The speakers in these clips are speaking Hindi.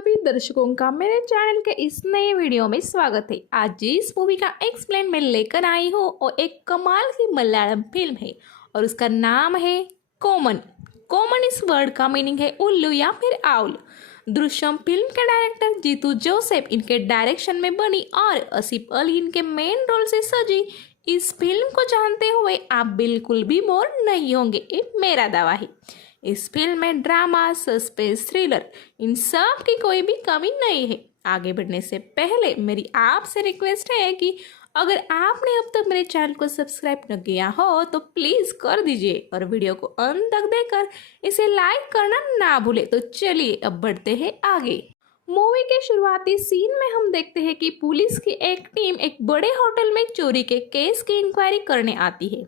सभी दर्शकों का मेरे चैनल के इस नए वीडियो में स्वागत है। आज जिस मूवी का एक्सप्लेन मैं लेकर आई हूँ वो एक कमाल की मलयालम फिल्म है और उसका नाम है कॉमन। कॉमन इस वर्ड का मीनिंग है उल्लू या फिर आउल। दृश्यम फिल्म के डायरेक्टर जीतू जोसेफ इनके डायरेक्शन में बनी और आसिफ अली इनके मेन रोल से सजी इस फिल्म को जानते हुए आप बिल्कुल भी बोर नहीं होंगे, ये मेरा दावा है। इस फिल्म में ड्रामा, सस्पेंस, थ्रिलर इन सब की कोई भी कमी नहीं है। आगे बढ़ने से पहले मेरी आपसे रिक्वेस्ट है कि अगर आपने अब तक मेरे चैनल को सब्सक्राइब न किया हो तो प्लीज़ कर दीजिए और वीडियो को अंत तक देखकर इसे लाइक करना ना भूले। तो चलिए अब बढ़ते हैं आगे। मूवी के शुरुआती सीन में हम देखते हैं कि पुलिस की एक टीम एक बड़े होटल में चोरी के केस की इंक्वायरी करने आती है।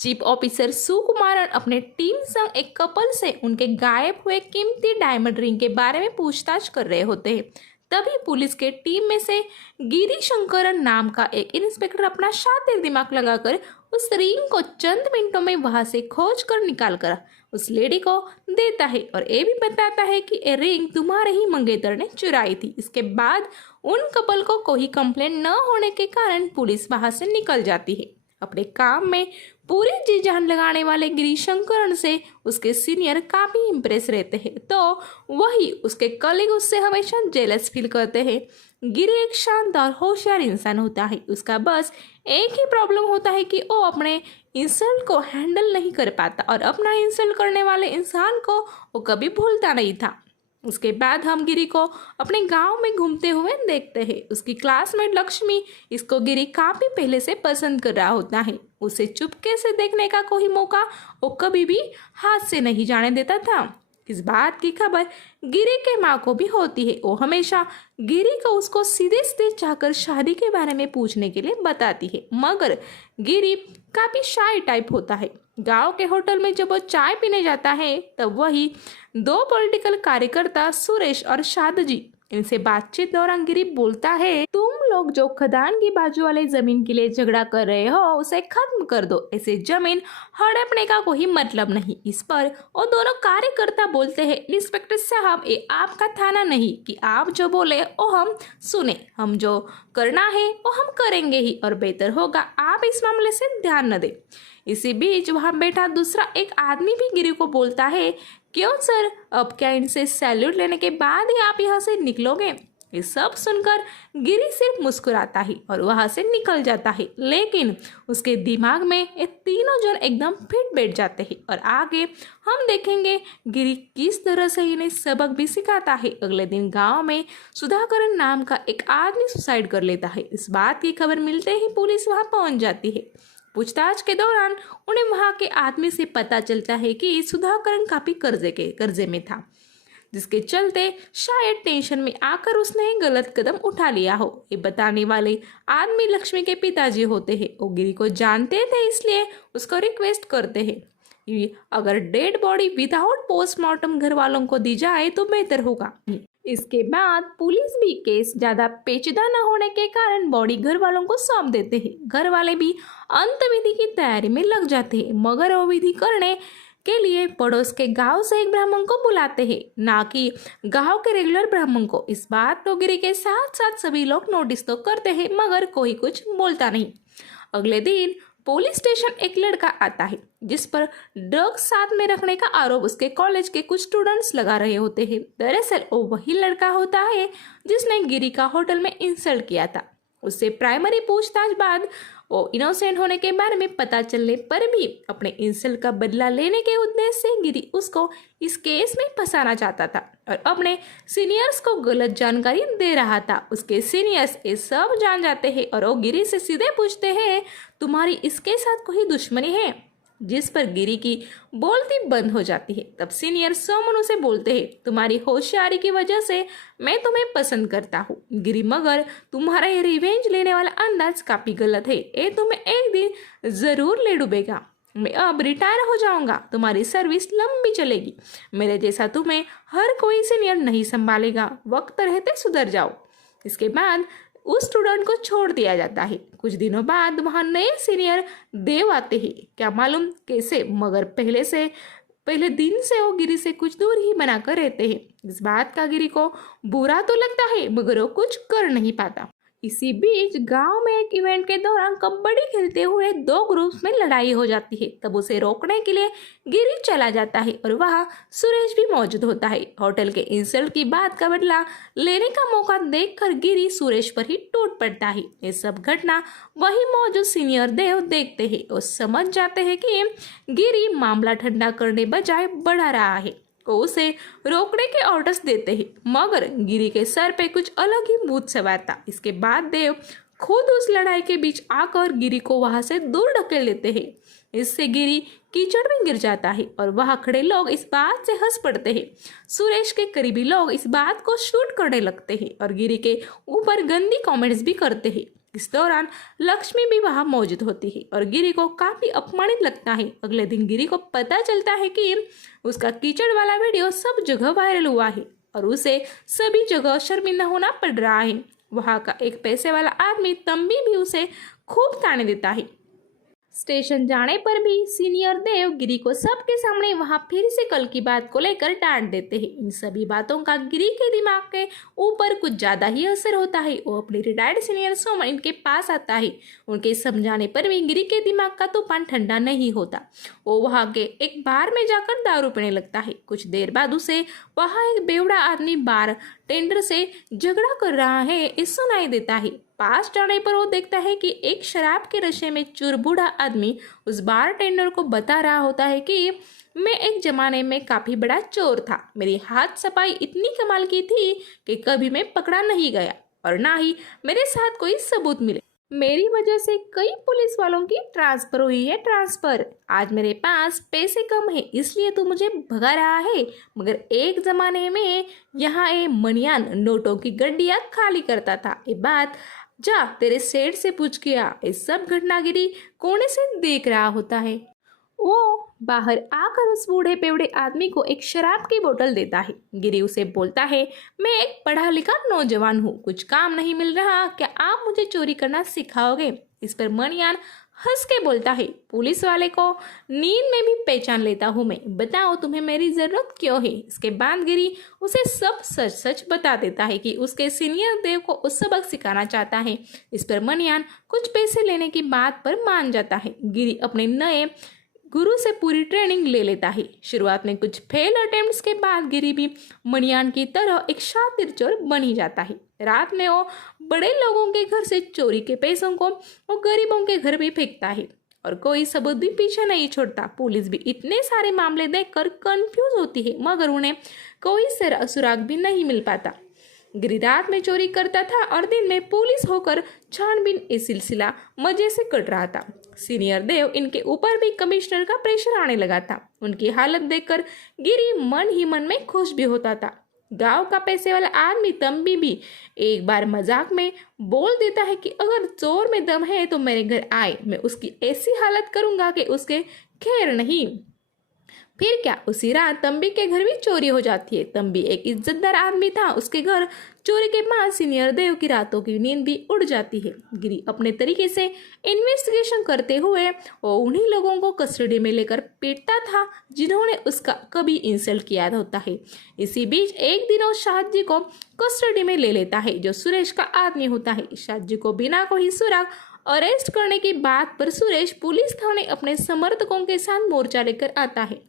चीफ ऑफिसर सुकुमारन अपने टीम संग एक कपल से उनके गायब हुए कीमती डायमंड रिंग के बारे में पूछताछ कर रहे होते हैं। तभी पुलिस के टीम में से गिरी शंकरन नाम का एक इंस्पेक्टर अपना शातिर दिमाग लगाकर उस रिंग को चंद मिनटों में वहां से खोज कर निकाल कर उस लेडी को देता है और ये भी बताता है कि ये रिंग तुम्हारे ही मंगेतर ने चुराई थी। इसके बाद उन कपल को कोई कंप्लेंट न होने के कारण पुलिस वहां से निकल जाती है। अपने काम में पूरी जी जान लगाने वाले गिरीशंकरन से उसके सीनियर काफी इम्प्रेस रहते हैं, तो वही उसके कलीग उससे हमेशा जेलस फील करते हैं। गिरी एक शानदार होशियार इंसान होता है। उसका बस एक ही प्रॉब्लम होता है कि वो अपने इंसल्ट को हैंडल नहीं कर पाता और अपना इंसल्ट करने वाले इंसान को वो कभी भूलता नहीं था। उसके बाद हम गिरी को अपने गांव में घूमते हुए देखते हैं। उसकी क्लासमेट लक्ष्मी इसको गिरी काफी पहले से पसंद कर रहा होता है। उसे चुपके से देखने का कोई मौका वो कभी भी हाथ से नहीं जाने देता था। इस बात की खबर गिरी के माँ को भी होती है। वो हमेशा गिरी को उसको सीधे सीधे चाहकर शादी के बारे में पूछने के लिए बताती है, मगर गिरी काफी शाय टाइप होता है। गांव के होटल में जब वो चाय पीने जाता है तब वही दो पॉलिटिकल कार्यकर्ता सुरेश और शादजी इनसे बातचीत दौरान गिरी बोलता है, तुम लोग जो खदान की बाजू वाले जमीन के लिए झगड़ा कर रहे हो उसे खत्म कर दो। ऐसे जमीन हड़पने का कोई मतलब नहीं। इस पर वो दोनों कार्यकर्ता बोलते हैं, इंस्पेक्टर साहब ये आपका थाना नहीं कि आप जो बोले वो हम सुने। हम जो करना है वो हम करेंगे ही और बेहतर होगा आप इस मामले से ध्यान न दें। इसी बीच वहां बैठा दूसरा एक आदमी भी गिरी को बोलता है, क्यों सर, अब क्या इनसे सैल्यूट लेने के बाद ही आप यहाँ से निकलोगे? ये सब सुनकर गिरी सिर्फ मुस्कुराता है और वहां से निकल जाता है, लेकिन उसके दिमाग में ये तीनों जन एकदम फिट बैठ जाते हैं और आगे हम देखेंगे गिरी किस तरह से इन्हें सबक भी सिखाता है। अगले दिन गांव में सुधाकरन नाम का एक आदमी सुसाइड कर लेता है। इस बात की खबर मिलते ही पुलिस वहां पहुंच जाती है। पूछताछ के दौरान उन्हें वहां के आदमी से पता चलता है कि सुधाकरन काफी कर्जे में था, जिसके चलते शायद टेंशन में आकर उसने एक गलत कदम उठा लिया हो। ये बताने वाले आदमी लक्ष्मी के पिताजी होते हैं। वो गिरी को जानते थे इसलिए उसको रिक्वेस्ट करते हैं कि अगर डेड बॉडी विदाउट पोस्टमार्टम घर वालों को दी जाए तो बेहतर होगा। इसके बाद पुलिस भी केस ज्यादा पेचीदा न होने के कारण बॉडी घर वालों को सौंप देते हैं। घर वाले भी अंत विधि की तैयारी में लग जाते हैं, मगर वो विधि करने के लिए पड़ोस के गांव से एक ब्राह्मण को बुलाते हैं, ना कि गांव के रेगुलर ब्राह्मण को। इस बात तो गिरी के साथ साथ सभी लोग नोटिस तो करते हैं, मगर कोई कुछ बोलता नहीं। अगले दिन पुलिस स्टेशन एक लड़का आता है जिस पर ड्रग्स साथ में रखने का आरोप उसके कॉलेज के कुछ स्टूडेंट्स लगा रहे होते हैं। दरअसल वो वही लड़का होता है जिसने गिरी का होटल में इंसल्ट किया था। उससे प्राइमरी पूछताछ बाद वो इनोसेंट होने के बारे में पता चलने पर भी अपने इंसल्ट का बदला लेने के उद्देश्य से गिरी उसको इस केस में फंसाना चाहता था और अपने सीनियर्स को गलत जानकारी दे रहा था। उसके सीनियर्स ये सब जान जाते हैं और वो गिरी से सीधे पूछते हैं, तुम्हारी इसके साथ कोई दुश्मनी है? जिस पर गिरी की बोलती बंद हो जाती है। तब सीनियर सोमन उसे बोलते हैं, तुम्हारी होशियारी की वजह से मैं तुम्हें पसंद करता हूँ गिरी, मगर तुम्हारा ये रिवेंज लेने वाला अंदाज काफी गलत है। ये तुम्हें एक दिन जरूर ले डूबेगा। मैं अब रिटायर हो जाऊंगा, तुम्हारी सर्विस लंबी चलेगी। मेरे जैसा तुम्हें हर कोई सीनियर नहीं संभालेगा, वक्त रहते सुधर जाओ। इसके बाद उस स्टूडेंट को छोड़ दिया जाता है। कुछ दिनों बाद वहां नए सीनियर देव आते हैं, क्या मालूम कैसे, मगर पहले दिन से वो गिरी से कुछ दूर ही बनाकर रहते हैं। इस बात का गिरी को बुरा तो लगता है मगर वो कुछ कर नहीं पाता। इसी बीच गांव में एक इवेंट के दौरान कबड्डी खेलते हुए दो ग्रुप्स में लड़ाई हो जाती है। तब उसे रोकने के लिए गिरी चला जाता है और वहाँ सुरेश भी मौजूद होता है। होटल के इंसल्ट की बात का बदला लेने का मौका देखकर गिरी सुरेश पर ही टूट पड़ता है। ये सब घटना वही मौजूद सीनियर देव देखते हैं और समझ जाते हैं कि गिरी मामला ठंडा करने बजाय बढ़ा रहा है। वो उसे रोकने के ऑर्डर्स देते हैं मगर गिरी के सर पे कुछ अलग ही भूत सवार था। इसके बाद देव खुद उस लड़ाई के बीच आकर गिरी को वहां से दूर ढकेल लेते हैं। इससे गिरी कीचड़ में गिर जाता है और वहां खड़े लोग इस बात से हंस पड़ते हैं। सुरेश के करीबी लोग इस बात को शूट करने लगते हैं और गिरी के ऊपर गंदी कमेंट्स भी करते हैं। इस दौरान लक्ष्मी भी वहां मौजूद होती है और गिरी को काफी अपमानित लगता है। अगले दिन गिरी को पता चलता है कि उसका कीचड़ वाला वीडियो सब जगह वायरल हुआ है और उसे सभी जगह शर्मिंदा होना पड़ रहा है। वहां का एक पैसे वाला आदमी तंबी भी उसे खूब ताने देता है। स्टेशन जाने पर भी सीनियर देव गिरी को सबके सामने वहां फिर से कल की बात को लेकर डांट देते हैं। इन सभी बातों का गिरी के दिमाग के ऊपर कुछ ज्यादा ही असर होता है। वो अपने रिटायर्ड सीनियर सोमन इनके पास आता है। उनके समझाने पर भी गिरी के दिमाग का तूफान ठंडा नहीं होता। वो वहां के एक बार में जाकर दारू पीने लगता है। कुछ देर बाद उसे वहां एक बेवड़ा आदमी बार टेंडर से झगड़ा कर रहा है इस सुनाई देता है। पास जाने पर वो देखता है कि एक शराब के नशे में चूर बूढ़ा आदमी उस बार टेंडर को बता रहा होता है कि मैं एक जमाने में काफी बड़ा चोर था। मेरी हाथ सफाई इतनी कमाल की थी कि कभी मैं पकड़ा नहीं गया और ना ही मेरे साथ कोई सबूत मिले। मेरी वजह से कई पुलिस वालों की ट्रांसफर हुई है। ट्रांसफर आज मेरे पास पैसे कम है इसलिए तू मुझे भगा रहा है मगर एक जमाने में यहाँ ये मनियान नोटों की गड्डियाँ खाली करता था। ये बात जा तेरे सेठ से पूछ के आ। इस सब घटनागिरी कोने से देख रहा होता है। वो बाहर आकर उस बूढ़े पेवड़े आदमी को एक शराब की बोतल देता है। गिरी उसे बोलता है मैं एक पढ़ा लिखा नौजवान हूँ, कुछ काम नहीं मिल रहा, क्या आप मुझे चोरी करना सिखाओगे। इस पर मनियान हंस के बोलता है पुलिस वाले को नींद में भी पहचान लेता हूँ मैं, बताओ तुम्हें मेरी जरूरत क्यों है। इसके बाद गिरी उसे सब सच सच बता देता है कि उसके सीनियर देव को उस सबक सिखाना चाहता है। इस पर मनियान कुछ पैसे लेने की बात पर मान जाता है। गिरी अपने नए गुरु से पूरी ट्रेनिंग ले लेता है। शुरुआत में कुछ फेल अटेम्प्ट्स के बाद गिरी भी मनियान की तरह एक शातिर चोर बन ही जाता है। रात में वो बड़े लोगों के घर से चोरी के पैसों को वो गरीबों के घर भी फेंकता है और कोई सबूत भी पीछे नहीं छोड़ता। पुलिस भी इतने सारे मामले देखकर कंफ्यूज होती है मगर उन्हें कोई सुराग भी नहीं मिल पाता। गिरी रात में चोरी करता था और दिन में पुलिस होकर छानबीन ये सिलसिला मजे से कट रहा था। सीनियर देव इनके ऊपर भी कमिश्नर का प्रेशर आने लगा था। उनकी हालत देखकर गिरी मन ही मन में खुश भी होता था। गांव का पैसे वाला आदमी तंबी भी एक बार मजाक में बोल देता है कि अगर चोर में दम है तो मेरे घर आए, मैं उसकी ऐसी हालत करूंगा कि उसके खैर नहीं। फिर क्या उसी रात तंबी के घर भी चोरी हो जाती है। तंबी एक इज्जतदार आदमी था, उसके घर चोरी के बाद सीनियर देव की रातों की नींद भी उड़ जाती है। गिरी अपने तरीके से इन्वेस्टिगेशन करते हुए वो उन्हीं लोगों को कस्टडी में लेकर पीटता था जिन्होंने उसका कभी इंसल्ट किया होता है। इसी बीच एक दिन वो शाहद जी को कस्टडी में ले लेता है जो सुरेश का आदमी होता है। शाहद जी को बिना कोई सुराग अरेस्ट करने की बात पर सुरेश पुलिस थाने अपने समर्थकों के साथ मोर्चा लेकर आता है।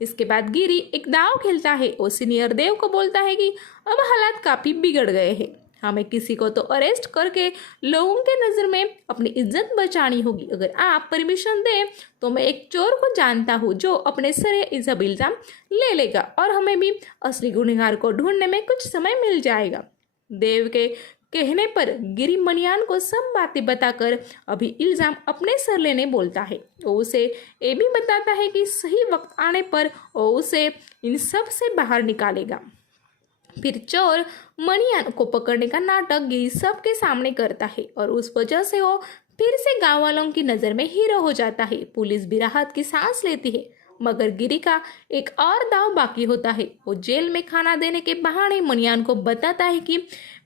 इसके बाद गिरी एक दाव खेलता है और सीनियर देव को बोलता है कि अब हालात काफी बिगड़ गए हैं, हमें किसी को तो अरेस्ट करके लोगों के नजर में अपनी इज्जत बचानी होगी। अगर आप परमिशन दें तो मैं एक चोर को जानता हूँ जो अपने सर सब इल्जाम ले लेगा और हमें भी असली गुनहगार को ढूंढने में कुछ समय मिल जाएगा। देव के कहने पर गिरी मनियान को सब बातें बताकर अभी इल्जाम अपने सर लेने बोलता है। वो उसे ये भी बताता है कि सही वक्त आने पर वो उसे इन सब से बाहर निकालेगा। फिर चोर मनियान को पकड़ने का नाटक गिरी सबके सामने करता है और उस वजह से वो फिर से गाँव वालों की नज़र में हीरो हो जाता है। पुलिस भी राहत की सांस लेती है मगर गिरी का एक और दाव बाकी होता है। वो जेल में खाना देने के बहाने मनियान को बताता है कि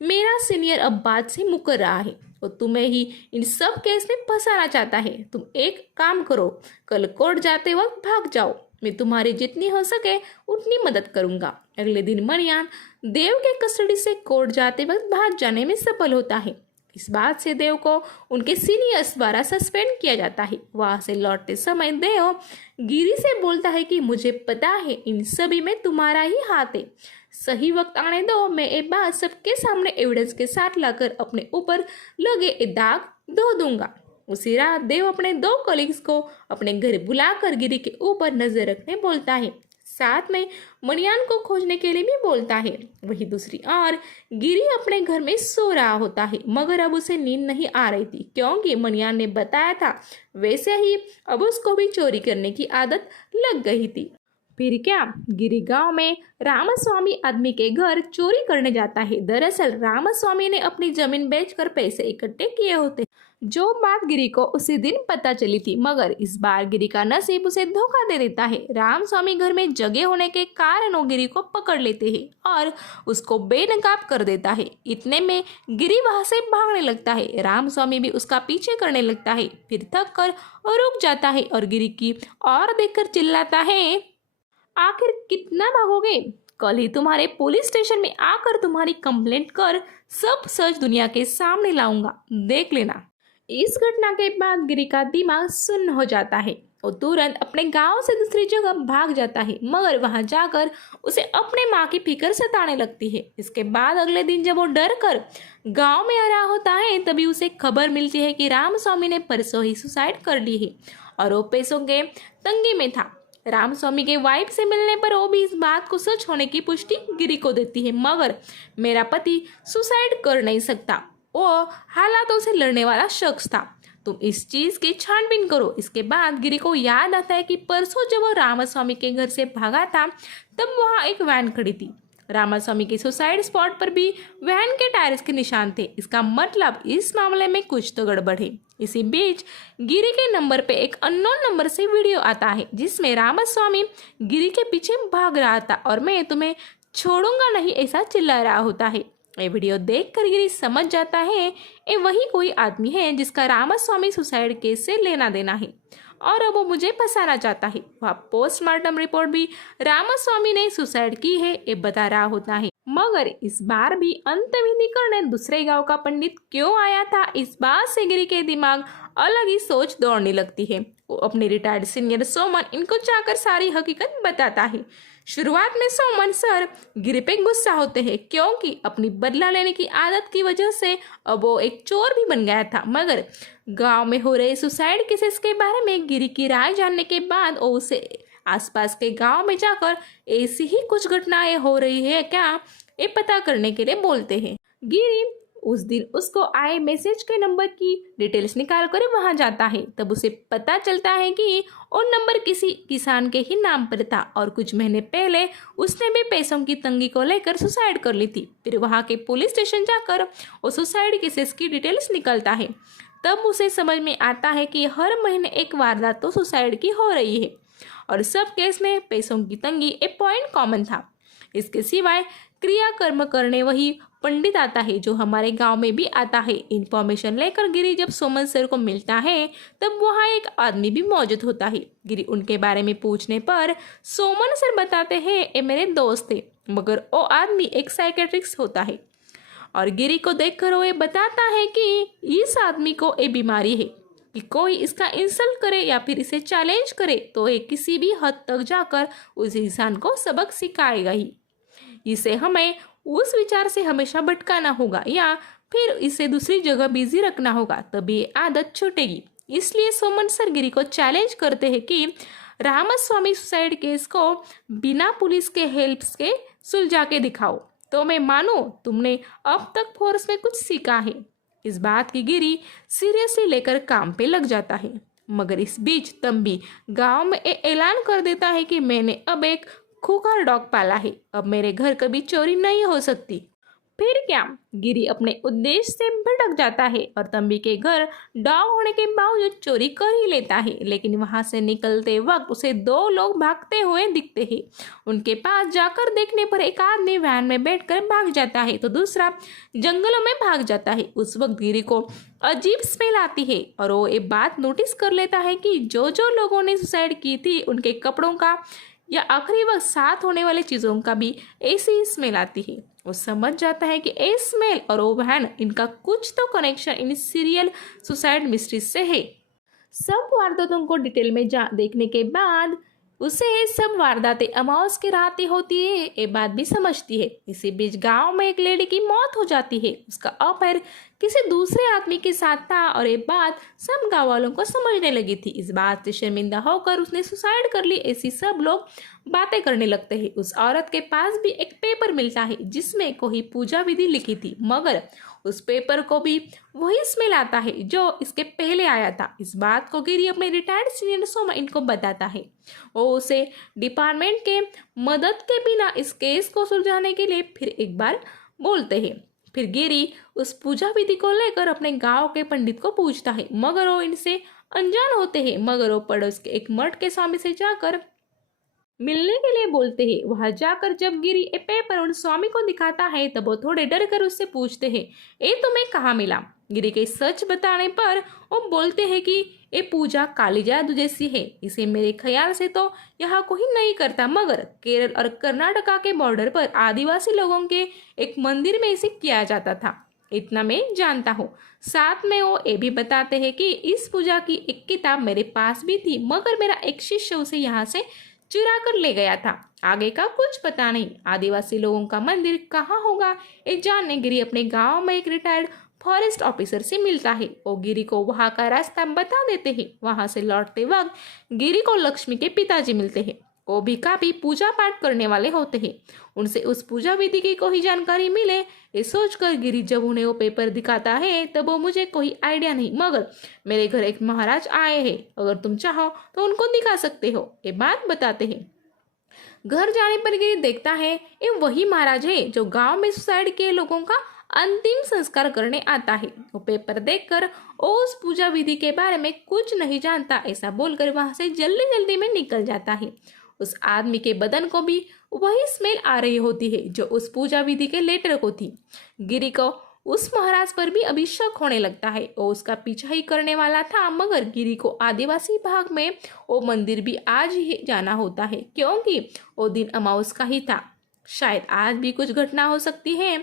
मेरा सीनियर अब बात से मुकर रहा है और तुम्हें ही इन सब केस में फंसाना चाहता है। तुम एक काम करो, कल कोर्ट जाते वक्त भाग जाओ। मैं तुम्हारी जितनी हो सके उतनी मदद करूंगा। अगले दिन मणियान देव के कस्टडी से कोर्ट जाते वक्त भाग जाने में सफल होता है। इस बात से देव को उनके सीनियर्स द्वारा सस्पेंड किया जाता है। वहां से लौटते समय देव गिरी से बोलता है कि मुझे पता है इन सभी में तुम्हारा ही हाथ है। सही वक्त आने दो, मैं ये बात सबके सामने एविडेंस के साथ लाकर अपने ऊपर लगे ये दाग धो दूंगा। उसी रात देव अपने 2 कलीग्स को अपने घर बुलाकर गिरी के ऊपर नजर रखने बोलता है। साथ में मणियान को खोजने के लिए भी बोलता है। वही दूसरी ओर गिरी अपने घर में सो रहा होता है, मगर अब उसे नींद नहीं आ रही थी क्योंकि मणियान ने बताया था वैसे ही अब उसको भी चोरी करने की आदत लग गई थी। फिर क्या, गिरी गांव में रामास्वामी आदमी के घर चोरी करने जाता है। दरअसल रामास्वामी ने अपनी जमीन बेचकर पैसे इकट्ठे किए होते, जो बात गिरी को उसी दिन पता चली थी। मगर इस बार गिरी का नसीब उसे धोखा दे देता है। रामस्वामी घर में जगह होने के कारण वो गिरी को पकड़ लेते हैं और उसको बेनकाब कर देता है। इतने में गिरी वहां से भागने लगता है। रामस्वामी भी उसका पीछे करने लगता है, फिर थक कर और रुक जाता है और गिरी की और देखकर चिल्लाता है, आखिर कितना भागोगे? कल ही तुम्हारे पुलिस स्टेशन में आकर तुम्हारी कंप्लेंट कर सब सच दुनिया के सामने लाऊंगा, देख लेना। इस घटना के बाद गिरी का दिमाग सुन्न हो जाता है। वो तुरंत अपने गांव से दूसरी जगह भाग जाता है, मगर वहां जाकर उसे अपने माँ की फिक्र सताने लगती है। इसके बाद अगले दिन जब वो डर कर गाँव में आ रहा होता है तभी उसे खबर मिलती है कि रामस्वामी ने परसों ही सुसाइड कर ली है और वो पैसों के तंगी में था। रामस्वामी के वाइफ से मिलने पर वो भी इस बात को सच होने की पुष्टि गिरी को देती है, मगर मेरा पति सुसाइड कर नहीं सकता, वो हालातों से लड़ने वाला शख्स था, तुम इस चीज की छानबीन करो। इसके बाद गिरी को याद आता है कि परसों जब वो रामास्वामी के घर से भागा था तब वहाँ एक वैन खड़ी थी। रामास्वामी के सुसाइड स्पॉट पर भी वैन के टायर्स के निशान थे। इसका मतलब इस मामले में कुछ तो गड़बड़ है। इसी बीच गिरी के नंबर पे एक अननोन नंबर से वीडियो आता है जिसमें रामास्वामी गिरी के पीछे भाग रहा था और मैं तुम्हें छोड़ूंगा नहीं ऐसा चिल्ला रहा होता है। ये वीडियो देखकर गिरी समझ जाता है ये वही कोई आदमी है जिसका रामास्वामी सुसाइड केस से लेना देना है और अब वो मुझे फंसाना चाहता है। वह पोस्टमार्टम रिपोर्ट भी रामास्वामी ने सुसाइड की है ये बता रहा होता है। मगर इस बार भी अंतविधि करने दूसरे गांव का पंडित क्यों आया था, इस बात से गिरी के दिमाग अलग ही सोच दौड़ने लगती है। वो अपने रिटायर्ड सीनियर सोमन इनको जाकर सारी हकीकत बताता है। शुरुआत में सोमन सर गिरी पे गुस्सा होते हैं क्योंकि अपनी बदला लेने की आदत की वजह से अब वो एक चोर भी बन गया था। मगर गांव में हो रहे सुसाइड केसेस के बारे में गिरी की राय जानने के बाद वो उसे आसपास के गांव में जाकर ऐसी ही कुछ घटनाएं हो रही है क्या ये पता करने के लिए बोलते हैं। गिरी उस दिन उसको आए मैसेज के नंबर की डिटेल्स निकाल कर वहां जाता है। तब उसे पता चलता है कि वो नंबर किसी किसान के ही नाम पर था और कुछ महीने पहले उसने भी पैसों की तंगी को लेकर सुसाइड कर ली थी। फिर वहां के पुलिस स्टेशन जाकर वो सुसाइड केसेस की डिटेल्स निकलता है। तब उसे समझ में आता है कि हर महीने एक वारदात तो सुसाइड की हो रही है और सब केस में पैसों की तंगी एक पॉइंट कॉमन था। इसके सिवाय क्रियाकर्म करने वही पंडित आता है जो हमारे गांव में भी आता है। इन्फॉर्मेशन लेकर गिरी जब सोमन सर को मिलता है तब वहाँ एक आदमी भी मौजूद होता है। गिरी उनके बारे में पूछने पर सोमन सर बताते हैं ये मेरे दोस्त थे, मगर वो आदमी एक साइकेट्रिस्ट होता है और गिरी को देखकर वो ये बताता है कि इस आदमी को ये बीमारी है कि कोई इसका इंसल्ट करे या फिर इसे चैलेंज करे तो ये किसी भी हद तक जाकर उस इंसान को सबक सिखाएगा ही। इसे हमें उस विचार से हमेशा भटकाना होगा या फिर इसे दूसरी जगह बिजी रखना होगा, तभी ये आदत छूटेगी। इसलिए सोमन सर गिरी को चैलेंज करते हैं कि रामास्वामी सुसाइड केस को बिना पुलिस के हेल्प के सुलझा के दिखाओ तो मैं मानूं तुमने अब तक फोर्स में कुछ सीखा है। इस बात की गिरी सीरियसली लेकर काम पे लग जाता है। मगर इस बीच तंबी गांव में ऐलान कर देता है कि मैंने अब एक खूंखार डॉग पाला है, अब मेरे घर कभी चोरी नहीं हो सकती। फिर क्या, गिरी अपने उद्देश्य से भटक जाता है और तंबी के घर डॉग होने के बावजूद चोरी कर ही लेता है। लेकिन वहां से निकलते वक्त उसे दो लोग भागते हुए दिखते हैं। उनके पास जाकर देखने पर एक आदमी वैन में बैठकर भाग जाता है तो दूसरा जंगलों में भाग जाता है। उस वक्त गिरी को अजीब स्मेल आती है और वो एक बात नोटिस कर लेता है कि जो जो लोगों ने सुसाइड की थी उनके कपड़ों का या आखिरी वक्त साथ होने वाली चीज़ों का भी ऐसी ही स्मेल आती है। वो समझ जाता है कि ये स्मेल और वो बहन, इनका कुछ तो connection in serial suicide mystery से है। सब वारदातों को डिटेल में देखने के बाद उसे ये सब वारदातें अमावस की रात ही होती है ये बात भी समझती है। इसी बीच गांव में एक लेडी की मौत हो जाती है। उसका अफेयर किसी दूसरे आदमी के साथ था और ये बात सब गांव वालों को समझने लगी थी। इस बात से शर्मिंदा होकर उसने सुसाइड कर ली, ऐसी सब लोग बातें करने लगते हैं। उस औरत के पास भी एक पेपर मिलता है जिसमें कोई पूजा विधि लिखी थी, मगर उस पेपर को भी वही स्मेल आता है जो इसके पहले आया था। इस बात को गिरी अपने रिटायर्ड सीनियर्सों में इनको बताता है। वो उसे डिपार्टमेंट के मदद के बिना इस केस को सुलझाने के लिए फिर एक बार बोलते हैं। फिर गिरी उस पूजा विधि को लेकर अपने गांव के पंडित को पूछता है, मगर वो इनसे अनजान होते हैं। मगर वो पड़ोस के एक मठ के स्वामी से जाकर मिलने के लिए बोलते हैं। वहां जाकर जब गिरी ए पेपर उन स्वामी को दिखाता है तब वो थोड़े डर कर उससे पूछते हैं, ये तुम्हें कहाँ मिला? गिरी के सच बताने पर वो बोलते हैं कि ये पूजा काली जादू जैसी है, इसे मेरे ख्याल से तो यहाँ कोई नहीं करता, मगर केरल और कर्नाटका के बॉर्डर पर आदिवासी लोगों के एक मंदिर में इसे किया जाता था, इतना मैं जानता हूँ। साथ में वो ये भी बताते हैं कि इस पूजा की एक किताब मेरे पास भी थी, मगर मेरा एक शिष्य उसे यहाँ से चुरा कर ले गया था। आगे का कुछ पता नहीं। आदिवासी लोगों का मंदिर कहाँ होगा ये जानने गिरी अपने गांव में एक रिटायर्ड फॉरेस्ट ऑफिसर से मिलता है। वो गिरी को वहां का रास्ता बता देते हैं। वहां से लौटते वक्त गिरी को लक्ष्मी के पिताजी मिलते हैं। वो भी काफी पूजा पाठ करने वाले होते हैं। उनसे उस पूजा विधि की कोई जानकारी मिले ये सोचकर गिरी जब उन्हें वो पेपर दिखाता है तब वो, मुझे कोई आइडिया नहीं, मगर मेरे घर एक महाराज आए हैं, अगर तुम चाहो तो उनको दिखा सकते हो, ये बात बताते हैं। घर जाने पर गिरी देखता है ये वही महाराज है जो गांव में सुसाइड किए लोगों का अंतिम संस्कार करने आता है। वो पेपर देखकर उस पूजा विधि के बारे में कुछ नहीं जानता ऐसा बोलकर वहां से जल्दी जल्दी में निकल जाता है। उस आदमी के बदन को भी वही स्मेल आ रही होती है जो उस पूजा विधि के लेटर को थी। गिरी को उस महाराज पर भी अभी शक होने लगता है। वो उसका पीछा ही करने वाला था, मगर गिरी को आदिवासी भाग में वो मंदिर भी आज ही जाना होता है क्योंकि वो दिन अमावस का ही था। शायद आज भी कुछ घटना हो सकती है,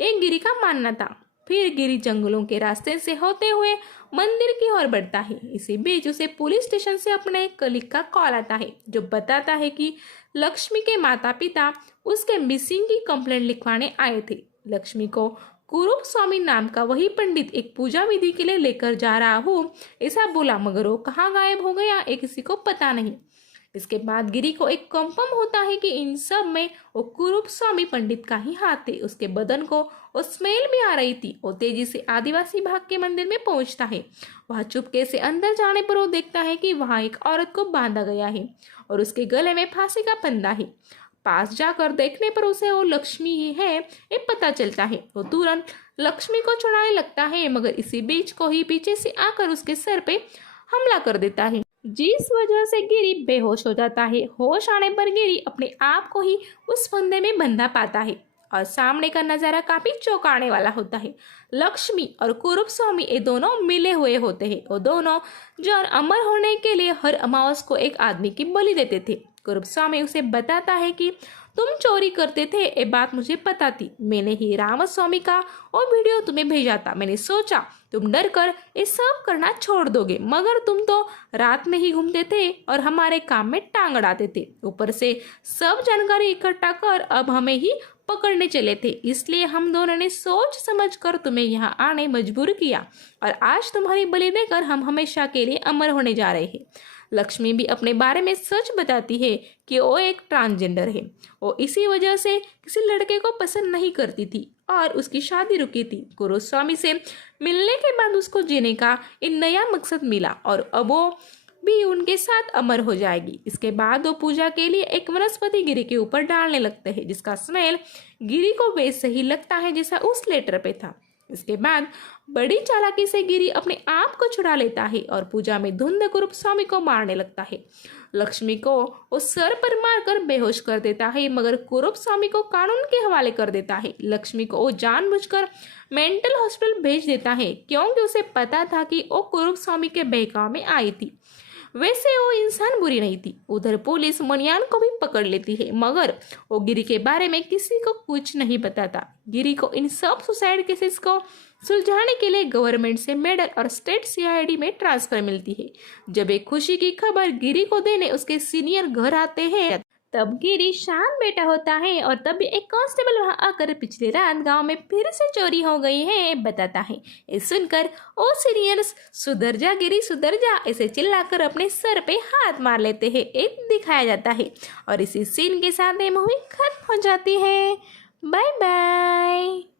एक गिरी का मानना था। फिर गिरी जंगलों के रास्ते से होते हुए मंदिर की ओर बढ़ता है। इसी बीच उसे पुलिस स्टेशन से अपने कलीग का कॉल आता है जो बताता है कि लक्ष्मी के माता पिता उसके मिसिंग की कंप्लेंट लिखवाने आए थे। लक्ष्मी को कुरूप स्वामी नाम का वही पंडित एक पूजा विधि के लिए लेकर जा रहा हूँ ऐसा बोला, मगर वो कहाँ गायब हो गया ये किसी को पता नहीं। इसके बाद गिरी को एक कंफर्म होता है कि इन सब में वो कुरूप स्वामी पंडित का ही हाथ थे। उसके बदन को वो स्मेल भी आ रही थी। वो तेजी से आदिवासी भाग के मंदिर में पहुंचता है। वहां चुपके से अंदर जाने पर वो देखता है कि वहां एक औरत को बांधा गया है और उसके गले में फांसी का फंदा है। पास जाकर देखने पर उसे वो लक्ष्मी ही है ये पता चलता है। वो तुरंत लक्ष्मी को छुड़ाने लगता है, मगर इसी बीच को ही पीछे से आकर उसके सर पे हमला कर देता है, जिस वजह से गिरी बेहोश हो जाता है। होश आने पर गिरी अपने आप को ही उस फंदे में बंधा पाता है और सामने का नजारा काफी चौंकाने वाला होता है। लक्ष्मी और कुरूप स्वामी ये दोनों मिले हुए होते हैं। वो दोनों जन अमर होने के लिए हर अमावस को एक आदमी की बलि देते थे। कुरूप स्वामी उसे बताता है कि तुम चोरी करते थे ये बात मुझे पता थी, मैंने ही रामस्वामी का वो वीडियो तुम्हें भेजा था। मैंने सोचा तुम डर कर ये सब करना छोड़ दोगे, मगर तुम तो रात में ही घूमते थे और हमारे काम में टांग अड़ाते थे। ऊपर से सब जानकारी इकट्ठा कर अब हमें ही पकड़ने चले थे, इसलिए हम दोनों ने सोच समझ कर तुम्हें यहाँ आने मजबूर किया और आज तुम्हारी बलि देकर हम हमेशा के लिए अमर होने जा रहे हैं। लक्ष्मी भी अपने बारे में सच बताती है कि वो एक ट्रांसजेंडर है। वो इसी वजह से किसी लड़के को पसंद नहीं करती थी और उसकी शादी रुकी थी। गुरुस्वामी से मिलने के बाद उसको जीने का एक नया मकसद मिला और अब वो भी उनके साथ अमर हो जाएगी। इसके बाद वो पूजा के लिए एक वनस्पति गिरी के ऊपर डालने लगते हैं, जिसका स्मेल गिरी को वैसे ही लगता है जैसा उस लेटर पे था। इसके बाद बड़ी चालाकी से गिरी अपने आप को छुड़ा लेता है और पूजा में धुंध कुरूप स्वामी को मारने लगता है। लक्ष्मी को वो सर पर मारकर बेहोश कर देता है, मगर कुरूप स्वामी को कानून के हवाले कर देता है। लक्ष्मी को वो जानबूझकर मेंटल हॉस्पिटल भेज देता है, क्योंकि उसे पता था कि वो कुरूप स्वामी के बहकाव में आई थी। वैसे वो इंसान बुरी नहीं थी। उधर पुलिस मनियान को भी पकड़ लेती है, मगर वो गिरी के बारे में किसी को कुछ नहीं बताता। गिरी को इन सब सुसाइड केसेस को सुलझाने के लिए गवर्नमेंट से मेडल और स्टेट सीआईडी में ट्रांसफर मिलती है। जब एक खुशी की खबर गिरी को देने उसके सीनियर घर आते हैं, तब गिरी शांत बैठा होता है और तभी एक कांस्टेबल वहां आकर पिछली रात गांव में फिर से चोरी हो गई है बताता है। ये सुनकर ओ सीनियर्स सुधर जा गिरी सुधर जा ऐसे चिल्लाकर अपने सर पे हाथ मार लेते हैं। एक दिखाया जाता है और इसी सीन के साथ ये मूवी खत्म हो जाती है। Bye bye.